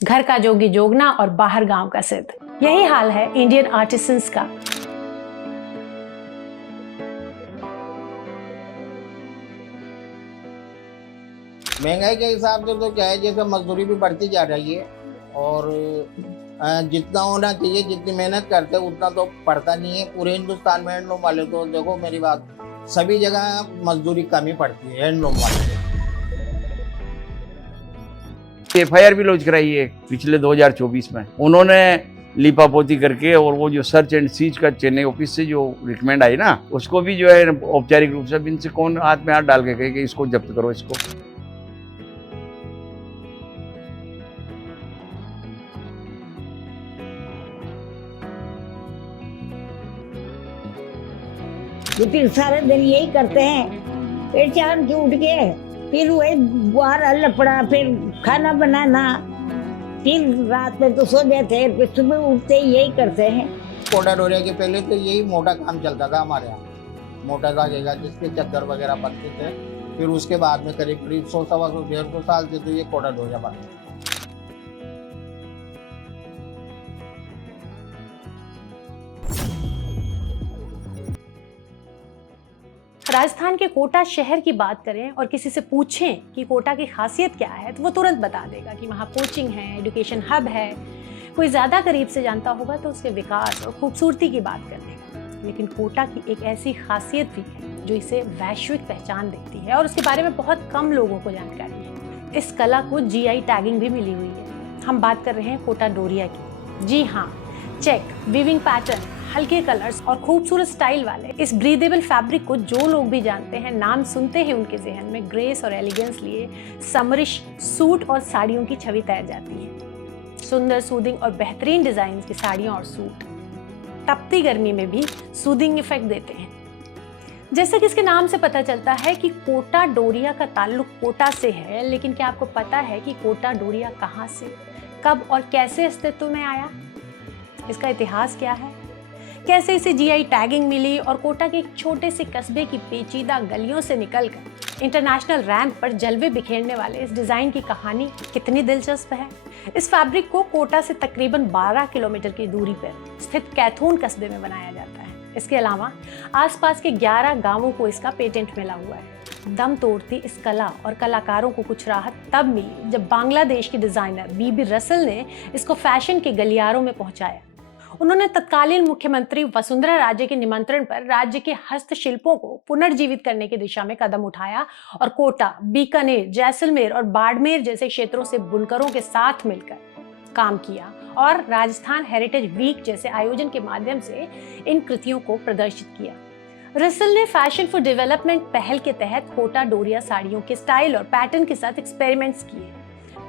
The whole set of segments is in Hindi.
घर का जोगी जोगना और बाहर गांव का सिद्ध। यही हाल है इंडियन आर्टिसंस का। महंगाई के हिसाब से तो क्या है, जैसे मजदूरी भी बढ़ती जा रही है और जितना होना चाहिए, जितनी मेहनत करते हैं उतना तो पड़ता नहीं है। पूरे हिंदुस्तान में हैंडलूम वाले तो देखो मेरी बात, सभी जगह मजदूरी कम ही पड़ती है हैंडलूम वाले। एफआईआर भी लॉन्च कराई है पिछले 2024 में। उन्होंने लीपापोती करके, और वो जो सर्च एंड सीज का चेन्नई ऑफिस से जो रिकमेंड आई ना, उसको भी जो है औपचारिक रूप से इनसे कौन हाथ में हाथ डाल के कहे कि इसको जब्त करो इसको। फिर सारे दिन यही करते हैं, फिर चांद के उठ के फिर वही बाहर लपड़ा, फिर खाना बनाना, फिर रात में तो सो जाते हैं, फिर सुबह उठते ही यही करते हैं। कोटा डोरिया के पहले तो यही मोटा काम चलता था हमारे यहाँ, मोटा धागेगा जिसके चद्दर वगैरह बनते थे। फिर उसके बाद में करीब 100 सवा 100 150 साल से तो ये कोटा डोरिया बनता। राजस्थान के कोटा शहर की बात करें और किसी से पूछें कि कोटा की खासियत क्या है तो वो तुरंत बता देगा कि वहाँ कोचिंग है, एजुकेशन हब है। कोई ज़्यादा करीब से जानता होगा तो उसके विकास और खूबसूरती की बात कर देगा। लेकिन कोटा की एक ऐसी खासियत भी है जो इसे वैश्विक पहचान देती है और उसके बारे में बहुत कम लोगों को जानकारी है। इस कला को जीआई टैगिंग भी मिली हुई है। हम बात कर रहे हैं कोटा डोरिया की। जी हाँ, चेक, वीविंग पैटर्न, हल्के कलर्स और खूबसूरत स्टाइल वाले इस ब्रीदेबल फैब्रिक को जो लोग भी जानते हैं, नाम सुनते ही उनके जहन में ग्रेस और एलिगेंस लिए समरिश सूट और साड़ियों की छवि तैर जाती है। सुंदर, सूदिंग और बेहतरीन डिजाइन की साड़ियां और सूट तपती गर्मी में भी सूदिंग इफेक्ट देते हैं। जैसे कि इसके नाम से पता चलता है कि कोटा डोरिया का ताल्लुक कोटा से है, लेकिन क्या आपको पता है कि कोटा डोरिया कहाँ से, कब और कैसे अस्तित्व में आया? इसका इतिहास क्या है, कैसे इसे जीआई टैगिंग मिली और कोटा के एक छोटे से कस्बे की पेचीदा गलियों से निकलकर इंटरनेशनल रैंक पर जलवे बिखेरने वाले इस डिजाइन की कहानी कितनी दिलचस्प है। इस फैब्रिक को कोटा से तकरीबन 12 किलोमीटर की दूरी पर स्थित कैथून कस्बे में बनाया जाता है। इसके अलावा आसपास के 11 गांवों को इसका पेटेंट मिला हुआ है। दम तोड़ती इस कला और कलाकारों को कुछ राहत तब मिली जब बांग्लादेश की डिजाइनर बीबी रसल ने इसको फैशन के गलियारों में पहुंचाया। उन्होंने तत्कालीन मुख्यमंत्री वसुंधरा राजे के निमंत्रण पर राज्य के हस्तशिल्पों को पुनर्जीवित करने की दिशा में कदम उठाया और कोटा, बीकानेर, जैसलमेर और बाड़मेर जैसे क्षेत्रों से बुनकरों के साथ मिलकर काम किया और राजस्थान हेरिटेज वीक जैसे आयोजन के माध्यम से इन कृतियों को प्रदर्शित किया। रसल ने फैशन फॉर डेवलपमेंट पहल के तहत कोटा डोरिया साड़ियों के स्टाइल और पैटर्न के साथ एक्सपेरिमेंट्स किए।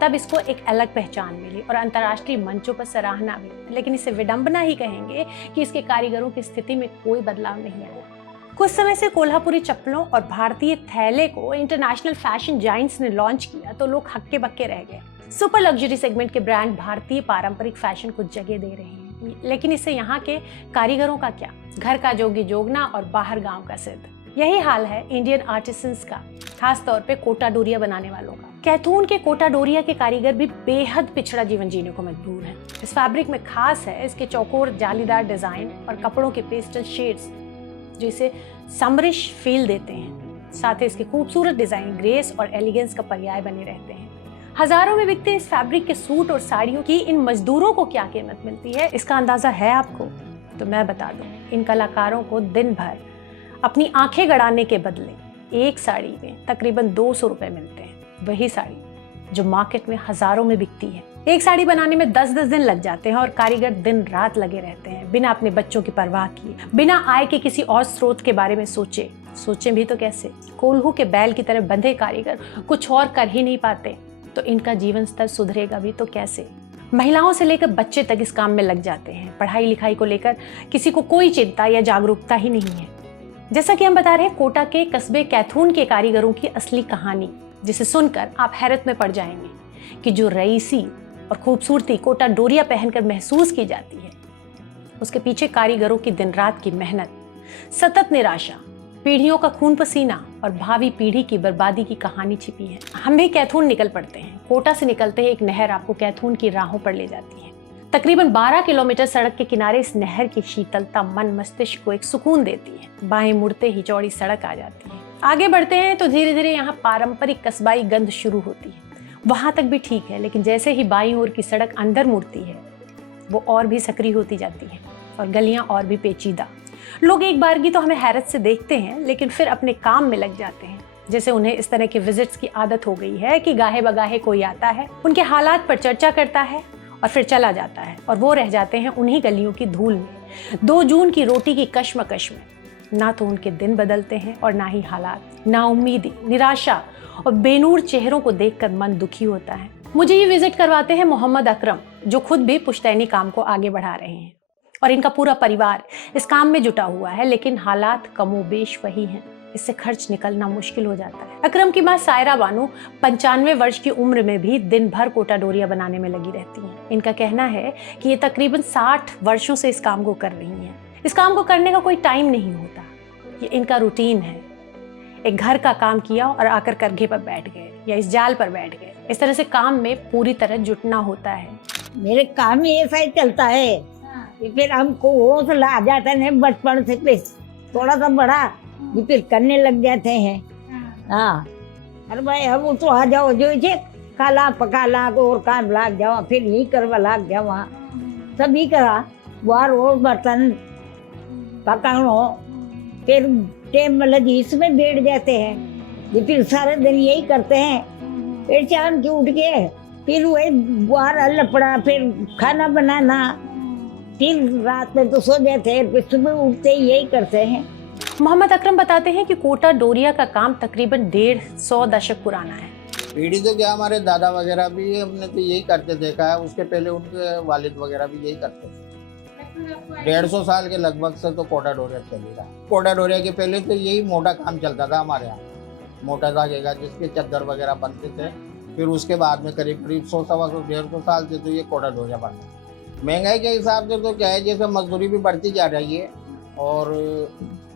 तब इसको एक अलग पहचान मिली और अंतर्राष्ट्रीय मंचों पर सराहना मिली। लेकिन इसे विडंबना ही कहेंगे कि इसके कारीगरों की स्थिति में कोई बदलाव नहीं आया। कुछ समय से कोल्हापुरी चप्पलों और भारतीय थैले को इंटरनेशनल फैशन जायंट्स ने लॉन्च किया तो लोग हक्के बक्के रह गए। सुपर लग्जरी सेगमेंट के ब्रांड भारतीय पारंपरिक फैशन को जगह दे रहे हैं, लेकिन इससे यहाँ के कारीगरों का क्या? घर का जोगी जोगना और बाहर गाँव का सिद्ध। यही हाल है इंडियन आर्टिसंस का, खास तौर पे कोटा डोरिया बनाने वालों का। कैथून के कोटा डोरिया के कारीगर भी बेहद पिछड़ा जीवन जीने को मजबूर हैं। इस फैब्रिक में खास है इसके चौकोर जालीदार डिजाइन और कपड़ों के पेस्टल शेड्स जो इसे समरिश फील देते हैं। साथ ही इसके खूबसूरत डिजाइन ग्रेस और एलिगेंस का पर्याय बने रहते हैं। हजारों में बिकते इस फैब्रिक के सूट और साड़ियों की इन मजदूरों को क्या कीमत मिलती है, इसका अंदाजा है आपको? तो मैं बता दूं, इन कलाकारों को दिन भर अपनी आंखें गड़ाने के बदले एक साड़ी में तकरीबन 200 रुपए मिलते हैं। वही साड़ी जो मार्केट में हजारों में बिकती है। एक साड़ी बनाने में 10-10 दिन लग जाते हैं और कारीगर दिन रात लगे रहते हैं, बिना अपने बच्चों की परवाह किए, बिना आय के किसी और स्रोत के बारे में सोचे भी तो कैसे। कोल्हू के बैल की तरह बंधे कारीगर कुछ और कर ही नहीं पाते तो इनका जीवन स्तर सुधरेगा भी तो कैसे। महिलाओं से लेकर बच्चे तक इस काम में लग जाते हैं। पढ़ाई लिखाई को लेकर किसी को कोई चिंता या जागरूकता ही नहीं है। जैसा कि हम बता रहे हैं, कोटा के कस्बे कैथून के कारीगरों की असली कहानी, जिसे सुनकर आप हैरत में पड़ जाएंगे कि जो रईसी और खूबसूरती कोटा डोरिया पहनकर महसूस की जाती है, उसके पीछे कारीगरों की दिन रात की मेहनत, सतत निराशा पीढ़ियों का खून पसीना और भावी पीढ़ी की बर्बादी की कहानी छिपी है। हम भी कैथून निकल पड़ते हैं। कोटा से निकलते ही एक नहर आपको कैथून की राहों पर ले जाती है। तकरीबन 12 किलोमीटर सड़क के किनारे इस नहर की शीतलता मन मस्तिष्क को एक सुकून देती है। बाएं मुड़ते ही चौड़ी सड़क आ जाती है। आगे बढ़ते हैं तो धीरे धीरे यहाँ पारंपरिक कस्बाई गंध शुरू होती है। वहां तक भी ठीक है, लेकिन जैसे ही बाईं ओर की सड़क अंदर मुड़ती है वो और भी सक्रिय होती जाती है और गलियां और भी पेचीदा। लोग एक बारगी तो हमें हैरत से देखते हैं, लेकिन फिर अपने काम में लग जाते हैं। जैसे उन्हें इस तरह के विजिट्स की आदत हो गई है कि गाहे बगाहे कोई आता है, उनके हालात पर चर्चा करता है और फिर चला जाता है और वो रह जाते हैं उन्हीं गलियों की धूल में, 2 जून की रोटी की कश्मकश में। ना तो उनके दिन बदलते हैं और ना ही हालात। नाउम्मीदी, निराशा और बेनूर चेहरों को देखकर मन दुखी होता है। मुझे ये विजिट करवाते हैं मोहम्मद अकरम, जो खुद भी पुश्तैनी काम को आगे बढ़ा रहे हैं और इनका पूरा परिवार इस काम में जुटा हुआ है, लेकिन हालात कमोबेश वही हैं। इससे खर्च निकलना मुश्किल हो जाता है। अकरम की मां सायरा बानू 95 वर्ष की उम्र में भी दिन भर कोटा डोरिया बनाने में लगी रहती हैं। इनका कहना है कि ये तकरीबन 60 वर्षों से इस काम को कर रही हैं। इस काम को करने का कोई टाइम नहीं होता, ये इनका रूटीन है। एक घर का काम किया और आकर करघे पर बैठ गए या इस जाल पर बैठ गए। इस तरह से काम में पूरी तरह जुटना होता है। मेरे काम में ऐसा ही चलता है कि फिर हमको हौसला आ जाता है बचपन से, फिर थोड़ा सा बड़ा फिर करने लग जाते हैं। हाँ, अरे भाई हम तो आ जाओ जो खाला पकाला और काम लाग जाओ, फिर यही करवा लाग जाओ। सभी करा बाहर और बर्तन पकानो, फिर टेम लगी इसमें बैठ जाते हैं। फिर सारे दिन यही करते हैं। फिर शाम की उठ के फिर वही बाहर लपड़ा, फिर खाना बनाना, फिर रात में तो सो जाते हैं, फिर सुबह उठते ही यही करते हैं। मोहम्मद अकरम बताते हैं कि कोटा डोरिया का काम तकरीबन 150 दशक पुराना है। पीढ़ी तो क्या, हमारे दादा वगैरह भी हमने तो यही करते देखा है। उसके पहले उनके वालिद वगैरह भी यही करते थे। 150 साल के लगभग से तो कोटा डोरिया चल ही रहा है। कोटा डोरिया के पहले तो यही मोटा काम चलता था हमारे यहाँ, मोटा धागे का, जिसके चद्दर वगैरह बनते थे। फिर उसके बाद में करीब 100 सवा 150 साल से तो ये कोटा डोरिया बना। महंगाई के हिसाब से तो क्या है, जैसे मजदूरी भी बढ़ती जा रही है और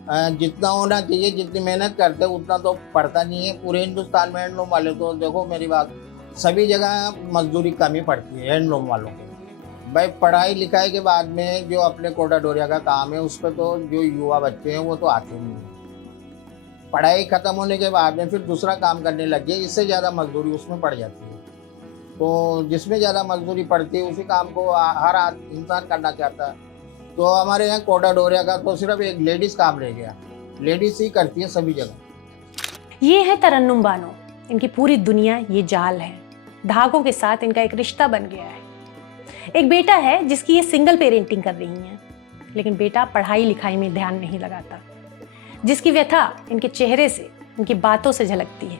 जितना होना चाहिए, जितनी मेहनत करते हैं उतना तो पड़ता नहीं है। पूरे हिंदुस्तान में हैंडलूम वाले तो देखो मेरी बात, सभी जगह मजदूरी कम ही पड़ती है हैंडलूम वालों की। भाई पढ़ाई लिखाई के बाद में जो अपने कोटा डोरिया का काम है उस पर तो जो युवा बच्चे हैं वो तो आते नहीं हैं। पढ़ाई ख़त्म होने के बाद में फिर दूसरा काम करने लग गए, इससे ज़्यादा मजदूरी उसमें पड़ जाती है। तो जिसमें ज़्यादा मजदूरी पड़ती है उसी काम को हर इंसान करना चाहता है। तो हमारे यहाँ कोटा डोरिया का तो सिर्फ एक लेडीज़ काम रह गया, लेडीज़ ही करती है सभी जगह। ये है तरन्नुम बानो। इनकी पूरी दुनिया ये जाल है। धागों के साथ इनका एक रिश्ता बन गया है। एक बेटा है जिसकी ये सिंगल पेरेंटिंग कर रही हैं, लेकिन बेटा पढ़ाई लिखाई में ध्यान नहीं लगाता, जिसकी व्यथा इनके चेहरे से, इनकी बातों से झलकती है।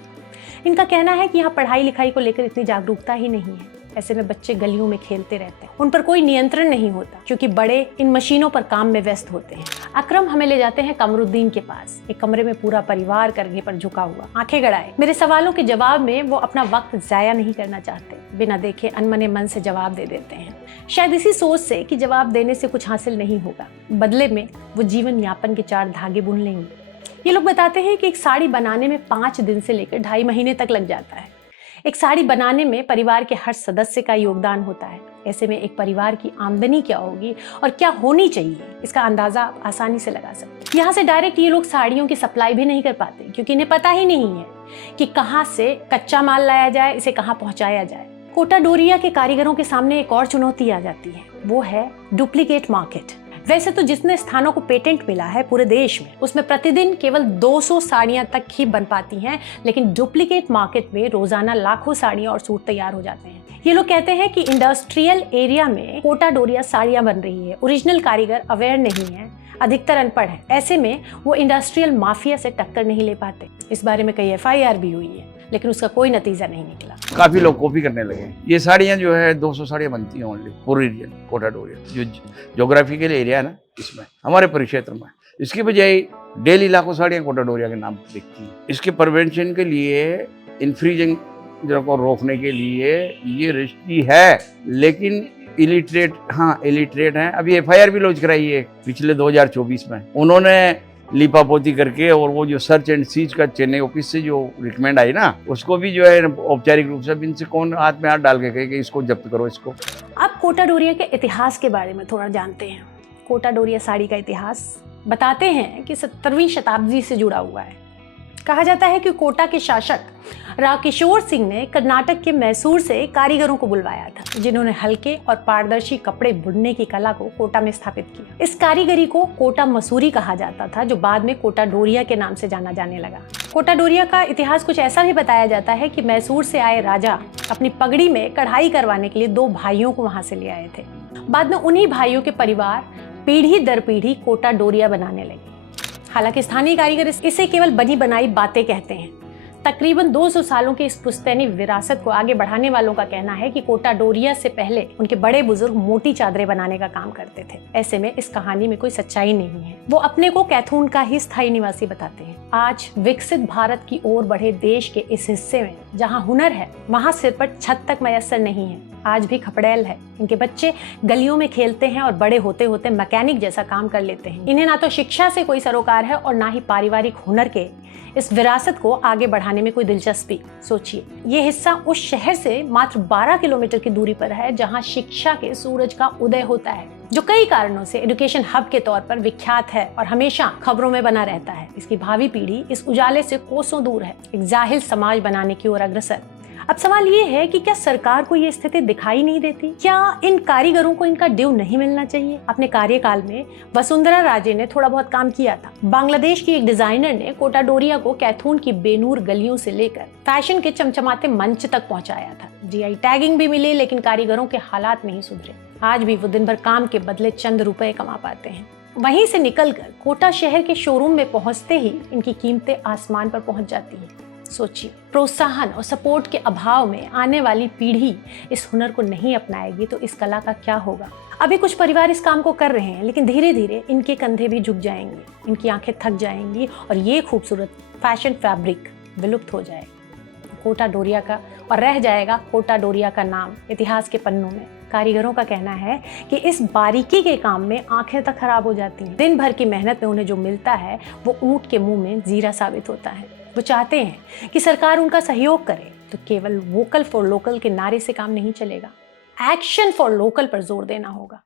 इनका कहना है कि यहाँ पढ़ाई लिखाई को लेकर इतनी जागरूकता ही नहीं है। ऐसे में बच्चे गलियों में खेलते रहते हैं, उन पर कोई नियंत्रण नहीं होता क्योंकि बड़े इन मशीनों पर काम में व्यस्त होते हैं। अकरम हमें ले जाते हैं कमरुद्दीन के पास। एक कमरे में पूरा परिवार करघे पर झुका हुआ, आंखें गड़ाए। मेरे सवालों के जवाब में वो अपना वक्त जाया नहीं करना चाहते, बिना देखे अनमने मन से जवाब दे देते हैं। शायद इसी सोच से कि जवाब देने से कुछ हासिल नहीं होगा, बदले में वो जीवन यापन के 4 धागे बुन लेंगे। ये लोग बताते हैं कि एक साड़ी बनाने में 5 दिन से लेकर 2.5 महीने तक लग जाता है। एक साड़ी बनाने में परिवार के हर सदस्य का योगदान होता है। ऐसे में एक परिवार की आमदनी क्या होगी और क्या होनी चाहिए, इसका अंदाजा आसानी से लगा सकते हैं। यहाँ से डायरेक्ट ये लोग साड़ियों की सप्लाई भी नहीं कर पाते क्योंकि इन्हें पता ही नहीं है कि कहाँ से कच्चा माल लाया जाए, इसे कहाँ पहुँचाया जाए। कोटा डोरिया के कारीगरों के सामने एक और चुनौती आ जाती है, वो है डुप्लीकेट मार्केट। वैसे तो जितने स्थानों को पेटेंट मिला है पूरे देश में, उसमें प्रतिदिन केवल 200 साड़ियां तक ही बन पाती हैं, लेकिन डुप्लीकेट मार्केट में रोजाना लाखों साड़ियां और सूट तैयार हो जाते हैं। ये लोग कहते हैं कि इंडस्ट्रियल एरिया में कोटा डोरिया साड़ियां बन रही है, ओरिजिनल कारीगर अवेयर नहीं है, अधिकतर अनपढ़ है। ऐसे में वो इंडस्ट्रियल माफिया से टक्कर नहीं ले पाते। इस बारे में कई FIR भी हुई है, लेकिन उसका कोई नतीजा नहीं निकला। काफी लोग कॉपी करने लगे। ये साड़ियाँ जो है 200 साड़ियाँ बनती हैं ओनली, पूरी रीजन कोटा डोरिया जो जोग्राफिकल एरिया है ना, इसमें हमारे परिक्षेत्र में। इसकी बजाय डेली लाखों साड़ियाँ कोटा डोरिया के नाम पर दिखती हैं। इसके प्रिवेंशन के लिए, इन्फ्रीजिंग को रोकने के लिए ये रजिस्ट्री है, लेकिन इलिटरेट हैं। अभी FIR भी लॉन्च कराई है पिछले 2024 में। उन्होंने लीपापोती करके, और वो जो सर्च एंड सीज का चेन्नई ऑफिस से जो रिकमेंड आई ना, उसको भी जो है औपचारिक रूप से इनसे कौन हाथ में हाथ डाल के कहे कि इसको जब्त करो इसको। अब कोटा डोरिया के इतिहास के बारे में थोड़ा जानते हैं। कोटा डोरिया साड़ी का इतिहास बताते हैं कि 17वीं शताब्दी से जुड़ा हुआ है। कहा जाता है कि कोटा के शासक राकिशोर सिंह ने कर्नाटक के मैसूर से कारीगरों को बुलवाया था, जिन्होंने हल्के और पारदर्शी कपड़े बुनने की कला को कोटा में स्थापित किया। इस कारीगरी को कोटा मसूरी कहा जाता था, जो बाद में कोटा डोरिया के नाम से जाना जाने लगा। कोटा डोरिया का इतिहास कुछ ऐसा भी बताया जाता है कि मैसूर से आए राजा अपनी पगड़ी में कढ़ाई करवाने के लिए 2 भाइयों को वहां से ले आए थे। बाद में उन्हीं भाइयों के परिवार पीढ़ी दर पीढ़ी कोटा डोरिया बनाने लगे। हालांकि स्थानीय कारीगर इसे केवल बनी बनाई बातें कहते हैं। तकरीबन 200 सालों की इस पुश्तैनी विरासत को आगे बढ़ाने वालों का कहना है कि कोटा डोरिया से पहले उनके बड़े बुजुर्ग मोटी चादरें बनाने का काम करते थे। ऐसे में इस कहानी में कोई सच्चाई नहीं है। वो अपने को कैथून का ही स्थायी निवासी बताते हैं। आज विकसित भारत की ओर बढ़े देश के इस हिस्से में जहाँ हुनर है, वहाँ सिर पर छत तक मयस्सर नहीं है। आज भी खपड़ैल है। इनके बच्चे गलियों में खेलते हैं और बड़े होते होते मैकेनिक जैसा काम कर लेते हैं। इन्हें ना तो शिक्षा से कोई सरोकार है और ना ही पारिवारिक हुनर के इस विरासत को आगे बढ़ाने में कोई दिलचस्पी। सोचिए, ये हिस्सा उस शहर से मात्र 12 किलोमीटर की दूरी पर है, जहां शिक्षा के सूरज का उदय होता है, जो कई कारणों से एजुकेशन हब के तौर पर विख्यात है और हमेशा खबरों में बना रहता है। इसकी भावी पीढ़ी इस उजाले से कोसों दूर है, एक जाहिल समाज बनाने की ओर अग्रसर। अब सवाल ये है कि क्या सरकार को ये स्थिति दिखाई नहीं देती? क्या इन कारीगरों को इनका ड्यू नहीं मिलना चाहिए? अपने कार्यकाल में वसुंधरा राजे ने थोड़ा बहुत काम किया था। बांग्लादेश की एक डिजाइनर ने कोटा डोरिया को कैथून की बेनूर गलियों से लेकर फैशन के चमचमाते मंच तक पहुंचाया था। जीआई टैगिंग भी मिली, लेकिन कारीगरों के हालात नहीं सुधरे। आज भी वो दिन भर काम के बदले चंद रुपए कमा पाते हैं। वहीं से निकलकर कोटा शहर के शोरूम में पहुंचते ही इनकी कीमतें आसमान पर पहुंच जाती हैं। सोचिए, प्रोत्साहन और सपोर्ट के अभाव में आने वाली पीढ़ी इस हुनर को नहीं अपनाएगी तो इस कला का क्या होगा? अभी कुछ परिवार इस काम को कर रहे हैं, लेकिन धीरे धीरे इनके कंधे भी झुक जाएंगे, इनकी आंखें थक जाएंगी और ये खूबसूरत फैशन फैब्रिक विलुप्त हो जाएगा कोटा डोरिया का, और रह जाएगा कोटा डोरिया का नाम इतिहास के पन्नों में। कारीगरों का कहना है कि इस बारीकी के काम में आंखें तक खराब हो जाती हैं। दिन भर की मेहनत में उन्हें जो मिलता है वो ऊंट के मुंह में जीरा साबित होता है। वो चाहते हैं कि सरकार उनका सहयोग करे, तो केवल वोकल फॉर लोकल के नारे से काम नहीं चलेगा। एक्शन फॉर लोकल पर जोर देना होगा।